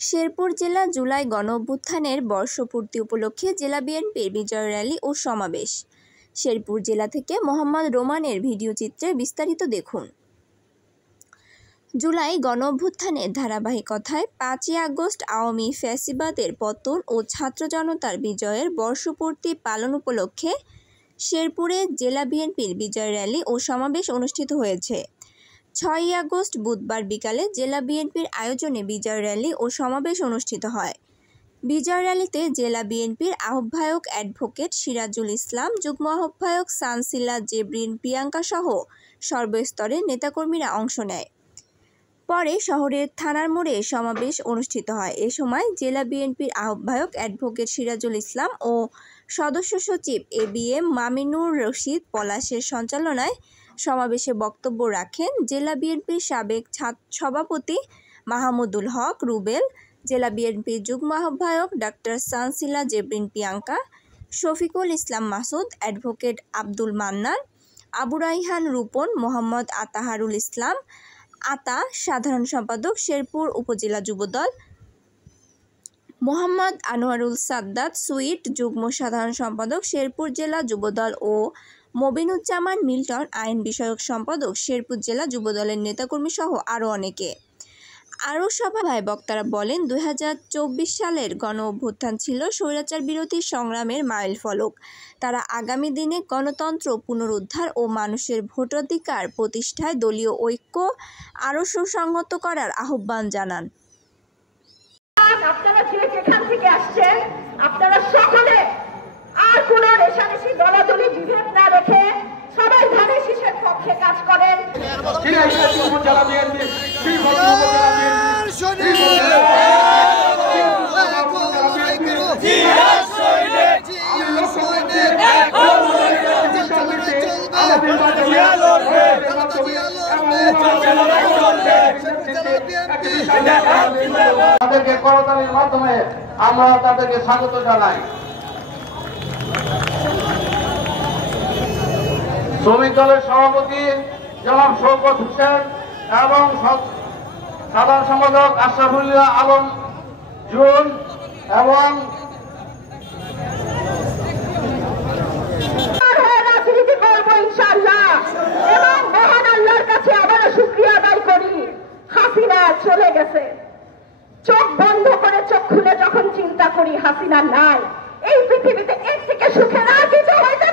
শেরপুর জেলা জুলাই গণঅভ্যুত্থানের বর্ষপূর্তি উপলক্ষে জেলা বিএনপির বিজয় র্যালি ও সমাবেশ। শেরপুর জেলা থেকে মোহাম্মদ রোমানের ভিডিও চিত্রে বিস্তারিত দেখুন। জুলাই গণঅভ্যুত্থানের ধারাবাহিকতায় ৫ই আগস্ট আওয়ামী ফ্যাসিবাদের পতন ও ছাত্র জনতার বিজয়ের বর্ষপূর্তি পালন উপলক্ষে শেরপুরে জেলা বিএনপির বিজয় র্যালি ও সমাবেশ অনুষ্ঠিত হয়েছে। ৬ই আগস্ট বুধবার বিকালে জেলা বিএনপির আয়োজনে বিজয় র্যালি ও সমাবেশ অনুষ্ঠিত হয়। বিজয় র্যালিতে জেলা বিএনপির আহ্বায়ক অ্যাডভোকেট সিরাজুল ইসলাম, যুগ্ম আহ্বায়ক সানসিলা জেবরিন প্রিয়াঙ্কা সহ সর্বস্তরের নেতাকর্মীরা অংশ নেয়। পরে শহরের থানার মোড়ে সমাবেশ অনুষ্ঠিত হয়। এ সময় জেলা বিএনপির আহ্বায়ক অ্যাডভোকেট সিরাজুল ইসলাম ও সদস্য সচিব এবিএম মামিনুর রশিদ পলাশের সঞ্চালনায় সমাবেশে বক্তব্য রাখেন জেলা বিএনপির সাবেক সভাপতি মাহমুদুল হক রুবেল, জেলা বিএনপির যুগ্ম আহ্বায়ক ডাক্তার সানসিলা জেবরিন প্রিয়াঙ্কা, শফিকুল ইসলাম মাসুদ, অ্যাডভোকেট আব্দুল মান্নান, আবু রাইহান রূপন, মোহাম্মদ আতাহারুল ইসলাম আতা, সাধারণ সম্পাদক শেরপুর উপজেলা যুবদল, মোহাম্মদ আনোয়ারুল সাদ্দাত সুইট, যুগ্ম সাধারণ সম্পাদক শেরপুর জেলা যুবদল ও মবিনুজ্জামান মিল্টন, আইন বিষয়ক সম্পাদক শেরপুর জেলা যুবদলের নেতাকর্মী সহ আরও অনেকে। আরও সভায় বক্তারা বলেন, ২০২৪ সালের গণ অভ্যুত্থান ছিল স্বৈরাচার বিরোধী সংগ্রামের মাইলফলক। তারা আগামী দিনে গণতন্ত্র পুনরুদ্ধার ও মানুষের ভোটাধিকার প্রতিষ্ঠায় দলীয় ঐক্য আরও সুসংহত করার আহ্বান জানান। আপনারা যে যেখান থেকে আসছেন, আপনারা সকলে আর কোন রেশারেশি দলাদলি বিভেদ না রেখে সবাই ধানের শীষের পক্ষে কাজ করেন। তাদেরকে করতালির মাধ্যমে আমরা তাদেরকে স্বাগত জানাই। শ্রমিক দলের সভাপতি জনাব শওকত হোসেন এবং সাধারণ সম্পাদক আশরাফুল্লাহ আলম জুন এবং রাজনীতি করবো ইনশাআল্লাহ, এবং মহান আল্লাহর কাছে আবারও শুকরিয়া আদায় করি। হাসিনা চলে গেছে, চোখ বন্ধ করে চোখ খুলে যখন চিন্তা করি হাসিনা নাই, এই পৃথিবীতে এর থেকে সুখের আর কিছু হইতে